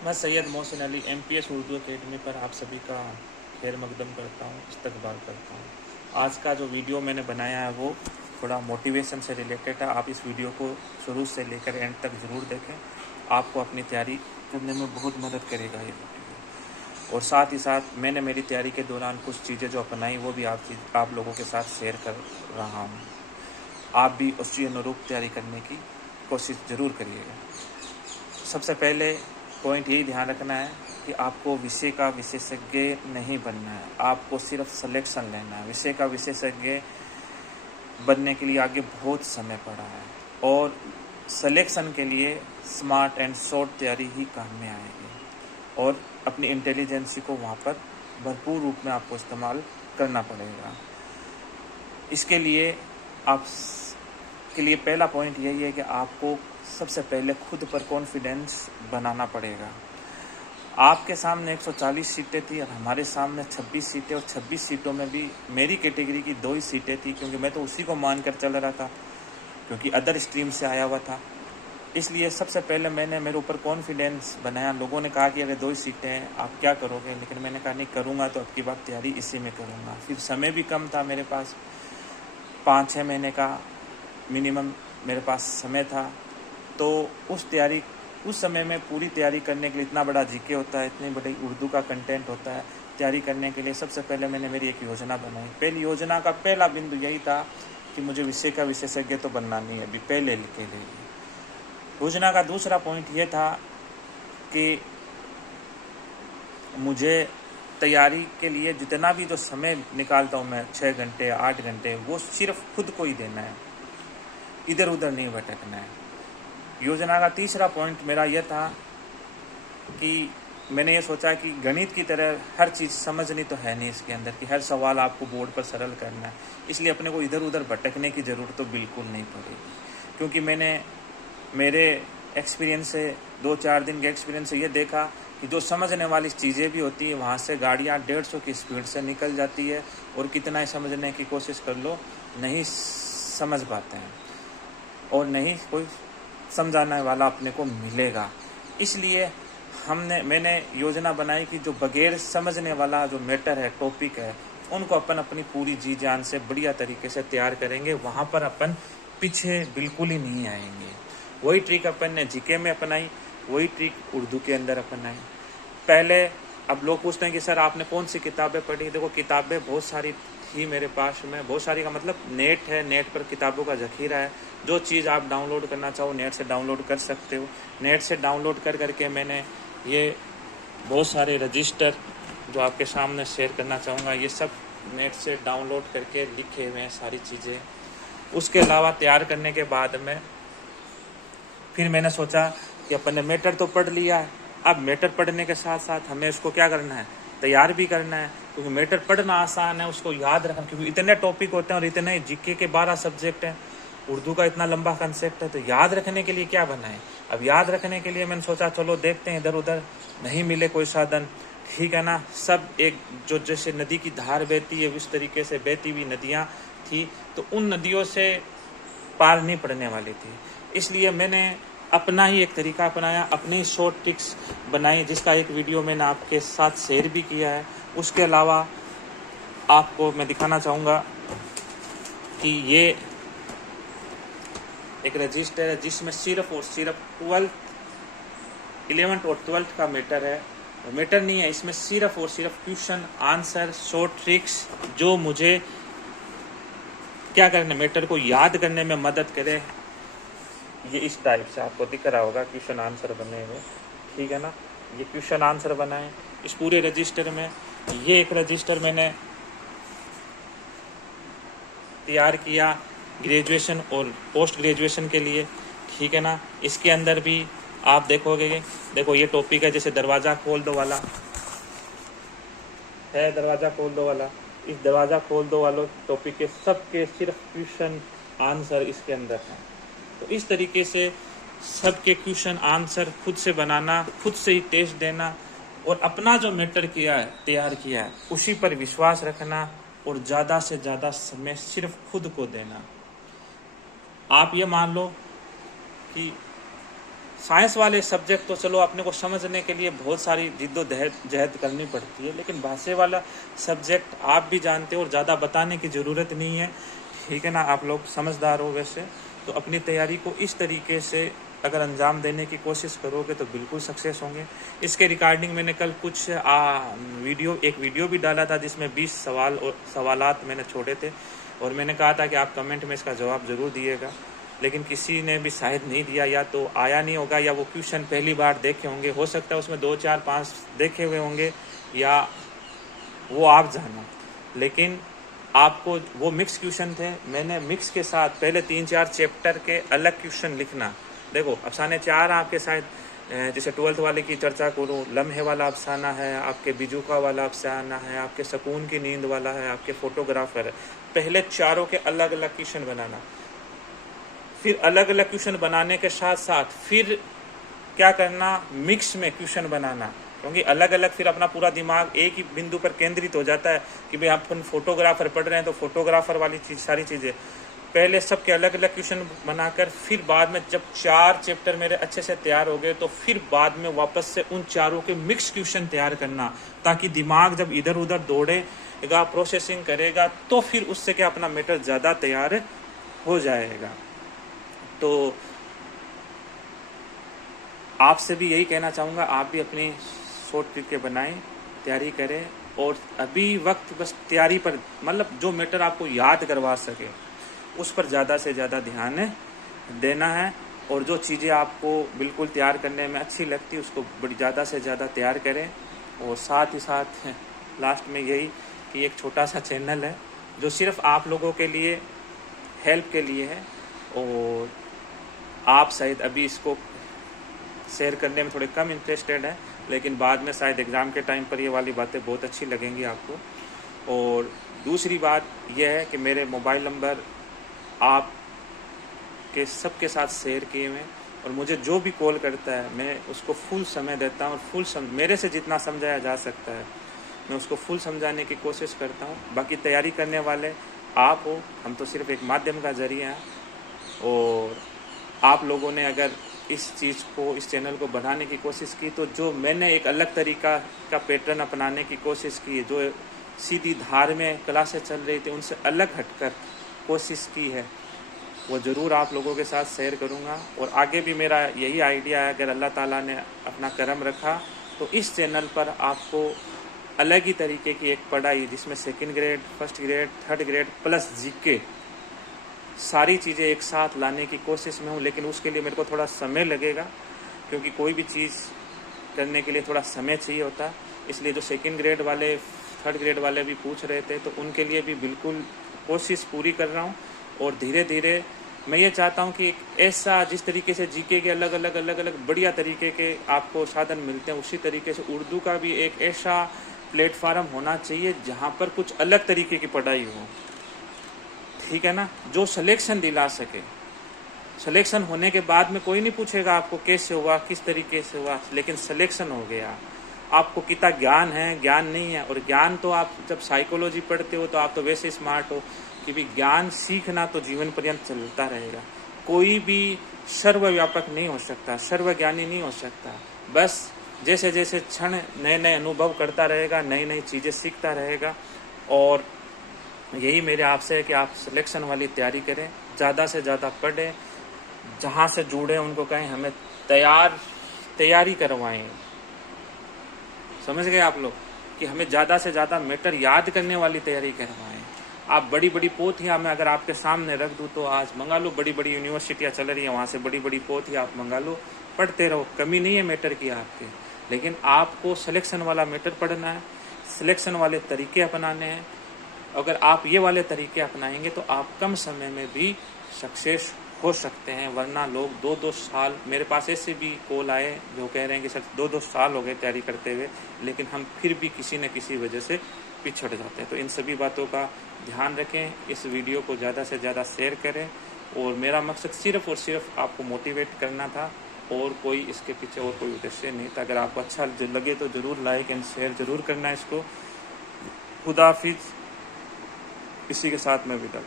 मैं Syed Mohsin Ali MPS Urdu academy पर आप सभी का खैर मकदम करता हूँ, इस्तकबाल करता हूँ। आज का जो वीडियो मैंने बनाया है वो थोड़ा मोटिवेशन से रिलेटेड है। आप इस वीडियो को शुरू से लेकर एंड तक ज़रूर देखें, आपको अपनी तैयारी करने में बहुत मदद करेगा ये वीडियो। और साथ ही साथ मैंने मेरी तैयारी के दौरान कुछ चीज़ें जो अपनाई वो भी आप लोगों के साथ शेयर कर रहा हूँ। आप भी उसी अनुरूप तैयारी करने की कोशिश ज़रूर करिएगा। सबसे पहले पॉइंट यही ध्यान रखना है कि आपको विषय का विशेषज्ञ नहीं बनना है, आपको सिर्फ सिलेक्शन लेना है। विषय का विशेषज्ञ बनने के लिए आगे बहुत समय पड़ा है और सिलेक्शन के लिए स्मार्ट एंड शॉर्ट तैयारी ही काम में आएगी और अपनी इंटेलिजेंसी को वहाँ पर भरपूर रूप में आपको इस्तेमाल करना पड़ेगा। इसके लिए आप के लिए पहला पॉइंट यही है कि आपको सबसे पहले खुद पर कॉन्फिडेंस बनाना पड़ेगा। आपके सामने 140 सीटें थी और हमारे सामने 26 सीटें, और 26 सीटों में भी मेरी कैटेगरी की 2 ही सीटें थी, क्योंकि मैं तो उसी को मानकर चल रहा था, क्योंकि अदर स्ट्रीम से आया हुआ था। इसलिए सबसे पहले मैंने मेरे ऊपर कॉन्फिडेंस बनाया। लोगों ने कहा कि अगर 2 ही सीटें हैं आप क्या करोगे, लेकिन मैंने कहा नहीं, करूँगा तो अब की बार तैयारी इसी में करूँगा। फिर समय भी कम था मेरे पास, 5-6 महीने का मिनिमम मेरे पास समय था। तो उस समय में पूरी तैयारी करने के लिए इतना बड़ा जीके होता है, इतनी बड़ी उर्दू का कंटेंट होता है, तैयारी करने के लिए सबसे पहले मैंने मेरी एक योजना बनाई। पहली योजना का पहला बिंदु यही था कि मुझे विषय का विशेषज्ञ तो बनना नहीं है अभी पहले के लिए। योजना का दूसरा पॉइंट ये था कि मुझे तैयारी के लिए जितना भी जो समय निकालता हूँ मैं, 6 घंटे 8 घंटे, वो सिर्फ खुद को ही देना है, इधर उधर नहीं भटकना है। योजना का तीसरा पॉइंट मेरा यह था कि मैंने ये सोचा कि गणित की तरह हर चीज़ समझनी तो है नहीं इसके अंदर, कि हर सवाल आपको बोर्ड पर सरल करना है। इसलिए अपने को इधर उधर भटकने की ज़रूरत तो बिल्कुल नहीं पड़ेगी, क्योंकि मैंने मेरे एक्सपीरियंस से 2-4 दिन के एक्सपीरियंस से ये देखा कि जो समझने वाली चीज़ें भी होती है वहाँ से गाड़ियाँ 150 की स्पीड से निकल जाती है, और कितना ही समझने की कोशिश कर लो नहीं समझ पाते हैं और नहीं कोई समझाने वाला अपने को मिलेगा। इसलिए मैंने योजना बनाई कि जो बगैर समझने वाला जो मैटर है, टॉपिक है, उनको अपन अपनी पूरी जी जान से बढ़िया तरीके से तैयार करेंगे। वहाँ पर अपन पीछे बिल्कुल ही नहीं आएंगे। वही ट्रिक अपन ने जीके में अपनाई, वही ट्रिक उर्दू के अंदर अपनाई। पहले अब लोग पूछते हैं कि सर आपने कौन सी किताबें पढ़ी। देखो, किताबें बहुत सारी थी मेरे पास में, बहुत सारी का मतलब नेट है, नेट पर किताबों का ज़ख़ीरा है। जो चीज़ आप डाउनलोड करना चाहो नेट से डाउनलोड कर सकते हो। नेट से डाउनलोड कर करके मैंने ये बहुत सारे रजिस्टर जो आपके सामने शेयर करना चाहूँगा, ये सब नेट से डाउनलोड करके लिखे हुए हैं सारी चीज़ें। उसके अलावा तैयार करने के बाद में फिर मैंने सोचा कि अपन ने मैटर तो पढ़ लिया है, अब मैटर पढ़ने के साथ साथ हमें उसको क्या करना है, तैयार भी करना है। क्योंकि मैटर पढ़ना आसान है, उसको याद रखना, क्योंकि इतने टॉपिक होते हैं और इतने जीके के 12 सब्जेक्ट हैं, उर्दू का इतना लंबा कंसेप्ट है, तो याद रखने के लिए क्या बनाए। अब याद रखने के लिए मैंने सोचा चलो देखते हैं, इधर उधर नहीं मिले कोई साधन, ठीक है ना। सब एक जो जैसे नदी की धार बहती है उस तरीके से बहती हुई नदियाँ थी, तो उन नदियों से पार नहीं पड़ने वाली थी। इसलिए मैंने अपना ही एक तरीका अपनाया, अपनी ही शॉर्ट ट्रिक्स बनाई, जिसका एक वीडियो मैंने आपके साथ शेयर भी किया है। उसके अलावा आपको मैं दिखाना चाहूँगा कि ये एक रजिस्टर है जिसमें सिर्फ और सिर्फ 11th और 12th का मैटर है। मैटर नहीं है, इसमें सिर्फ और सिर्फ क्वेश्चन आंसर शॉर्ट ट्रिक्स जो मुझे क्या करना, मैटर को याद करने में मदद करे। ये इस टाइप से आपको दिख रहा होगा, क्वेश्चन आंसर बने हुए, ठीक है ना। ये क्वेश्चन आंसर बनाए इस पूरे रजिस्टर में। ये एक रजिस्टर मैंने तैयार किया ग्रेजुएशन और पोस्ट ग्रेजुएशन के लिए, ठीक है ना। इसके अंदर भी आप देखोगे, देखो ये टॉपिक है जैसे दरवाज़ा खोल दो वाला है, दरवाज़ा खोल दो वाला, इस दरवाज़ा खोल दो वाले टॉपिक के सबके सिर्फ क्वेश्चन आंसर इसके अंदर हैं। तो इस तरीके से सबके क्वेश्चन आंसर खुद से बनाना, खुद से ही टेस्ट देना, और अपना जो मैटर किया है, तैयार किया है, उसी पर विश्वास रखना, और ज़्यादा से ज़्यादा समय सिर्फ खुद को देना। आप ये मान लो कि साइंस वाले सब्जेक्ट तो चलो अपने को समझने के लिए बहुत सारी जिद्दोजहद करनी पड़ती है, लेकिन भाषा वाला सब्जेक्ट आप भी जानते हो और ज़्यादा बताने की ज़रूरत नहीं है, ठीक है ना। आप लोग समझदार हो वैसे, तो अपनी तैयारी को इस तरीके से अगर अंजाम देने की कोशिश करोगे तो बिल्कुल सक्सेस होंगे। इसके रिकॉर्डिंग मैंने कल कुछ एक वीडियो भी डाला था जिसमें 20 सवालात मैंने छोड़े थे और मैंने कहा था कि आप कमेंट में इसका जवाब ज़रूर दिएगा, लेकिन किसी ने भी शायद नहीं दिया, या तो आया नहीं होगा या वो क्वेश्चन पहली बार देखे होंगे, हो सकता है उसमें 2 4 5 देखे हुए होंगे या वो आप जानो, लेकिन आपको वो मिक्स क्वेश्चन थे। मैंने मिक्स के साथ पहले 3 4 चैप्टर के अलग क्वेश्चन लिखना, देखो अफसाने 4 आपके शायद जैसे 12th वाले की चर्चा करूँ, लम्हे वाला अफसाना है, आपके बिजुका वाला अफसाना है, आपके सुकून की नींद वाला है, आपके फोटोग्राफर है। पहले चारों के अलग अलग क्वेश्चन बनाना, फिर अलग अलग क्वेश्चन बनाने के साथ साथ फिर क्या करना, मिक्स में क्वेश्चन बनाना, क्योंकि अलग अलग फिर अपना पूरा दिमाग एक ही बिंदु पर केंद्रित हो जाता है कि भाई अपन फोटोग्राफर पढ़ रहे हैं तो फोटोग्राफर वाली सारी चीज़ें। पहले सबके अलग अलग क्वेश्चन बनाकर फिर बाद में जब 4 चैप्टर मेरे अच्छे से तैयार हो गए तो फिर बाद में वापस से उन चारों के मिक्स क्वेश्चन तैयार करना, ताकि दिमाग जब इधर उधर दौड़ेगा, प्रोसेसिंग करेगा, तो फिर उससे क्या अपना मैटर ज़्यादा तैयार हो जाएगा। तो आपसे भी यही कहना चाहूँगा, आप भी अपनी शॉर्ट ट्रिक बनाएं, तैयारी करें, और अभी वक्त बस तैयारी पर, मतलब जो मैटर आपको याद करवा सके उस पर ज़्यादा से ज़्यादा ध्यान देना है, और जो चीज़ें आपको बिल्कुल तैयार करने में अच्छी लगती है उसको बड़ी ज़्यादा से ज़्यादा तैयार करें। और साथ ही साथ लास्ट में यही कि एक छोटा सा चैनल है जो सिर्फ आप लोगों के लिए हेल्प के लिए है, और आप शायद अभी इसको शेयर करने में थोड़े कम इंटरेस्टेड हैं, लेकिन बाद में शायद एग्ज़ाम के टाइम पर ये वाली बातें बहुत अच्छी लगेंगी आपको। और दूसरी बात यह है कि मेरे मोबाइल नंबर आप के सबके साथ शेयर किए हुए, और मुझे जो भी कॉल करता है मैं उसको फुल समय देता हूँ, और मेरे से जितना समझाया जा सकता है मैं उसको फुल समझाने की कोशिश करता हूँ। बाकी तैयारी करने वाले आप हो, हम तो सिर्फ एक माध्यम का जरिया हैं, और आप लोगों ने अगर इस चीज़ को, इस चैनल को बढ़ाने की कोशिश की, तो जो मैंने एक अलग तरीका का पैटर्न अपनाने की कोशिश की, जो सीधी धार में क्लासें चल रही थी उनसे अलग हटकर कोशिश की है, वो ज़रूर आप लोगों के साथ शेयर करूँगा। और आगे भी मेरा यही आइडिया है, अगर अल्लाह ताला ने अपना करम रखा तो इस चैनल पर आपको अलग ही तरीके की एक पढ़ाई, जिसमें 2nd grade, 1st grade, 3rd grade plus GK, सारी चीज़ें एक साथ लाने की कोशिश में हूँ। लेकिन उसके लिए मेरे को थोड़ा समय लगेगा, क्योंकि कोई भी चीज़ करने के लिए थोड़ा समय चाहिए होता है। इसलिए जो 2nd ग्रेड वाले, 3rd ग्रेड वाले भी पूछ रहे थे, तो उनके लिए भी बिल्कुल कोशिश पूरी कर रहा हूँ। और धीरे धीरे मैं ये चाहता हूँ कि एक ऐसा, जिस तरीके से जीके के अलग अलग बढ़िया तरीके के आपको साधन मिलते हैं, उसी तरीके से उर्दू का भी एक ऐसा प्लेटफार्म होना चाहिए जहाँ पर कुछ अलग तरीके की पढ़ाई हो, ठीक है ना, जो सिलेक्शन दिला सके। सिलेक्शन होने के बाद में कोई नहीं पूछेगा आपको कैसे हुआ, किस तरीके से हुआ, लेकिन सिलेक्शन हो गया। आपको कितना ज्ञान है, ज्ञान नहीं है, और ज्ञान तो आप जब साइकोलॉजी पढ़ते हो तो आप तो वैसे स्मार्ट हो कि भी ज्ञान सीखना तो जीवन पर्यंत चलता रहेगा। कोई भी सर्वव्यापक नहीं हो सकता, सर्वज्ञानी नहीं हो सकता। बस जैसे जैसे क्षण नए नए अनुभव करता रहेगा, नई नई चीज़ें सीखता रहेगा। और यही मेरे आपसे है कि आप सिलेक्शन वाली तैयारी करें, ज़्यादा से ज़्यादा पढ़ें, जहाँ से जुड़े उनको कहें हमें तैयारी करवाएं। समझ गए आप लोग कि हमें ज़्यादा से ज़्यादा मैटर याद करने वाली तैयारी करवाएं। आप बड़ी बड़ी पोथियाँ मैं अगर आपके सामने रख दूँ तो आज मंगा लो, बड़ी बड़ी यूनिवर्सिटियाँ चल रही हैं, वहाँ से बड़ी बड़ी पोथियाँ आप मंगा लो, पढ़ते रहो, कमी नहीं है मैटर की आपके। लेकिन आपको सिलेक्शन वाला मैटर पढ़ना है, सिलेक्शन वाले तरीके अपनाने हैं। अगर आप ये वाले तरीके अपनाएंगे तो आप कम समय में भी सक्सेस हो सकते हैं। वरना लोग 2-2 साल, मेरे पास ऐसे भी कॉल आए जो कह रहे हैं कि सर 2-2 साल हो गए तैयारी करते हुए, लेकिन हम फिर भी किसी न किसी वजह से पिछड़ जाते हैं। तो इन सभी बातों का ध्यान रखें, इस वीडियो को ज़्यादा से ज़्यादा शेयर करें। और मेरा मकसद सिर्फ और सिर्फ आपको मोटिवेट करना था, और कोई इसके पीछे और कोई उद्देश्य नहीं था। अगर आपको अच्छा लगे तो ज़रूर लाइक एंड शेयर ज़रूर करना इसको। खुदा हाफिज़। इसी के साथ मैं विदा।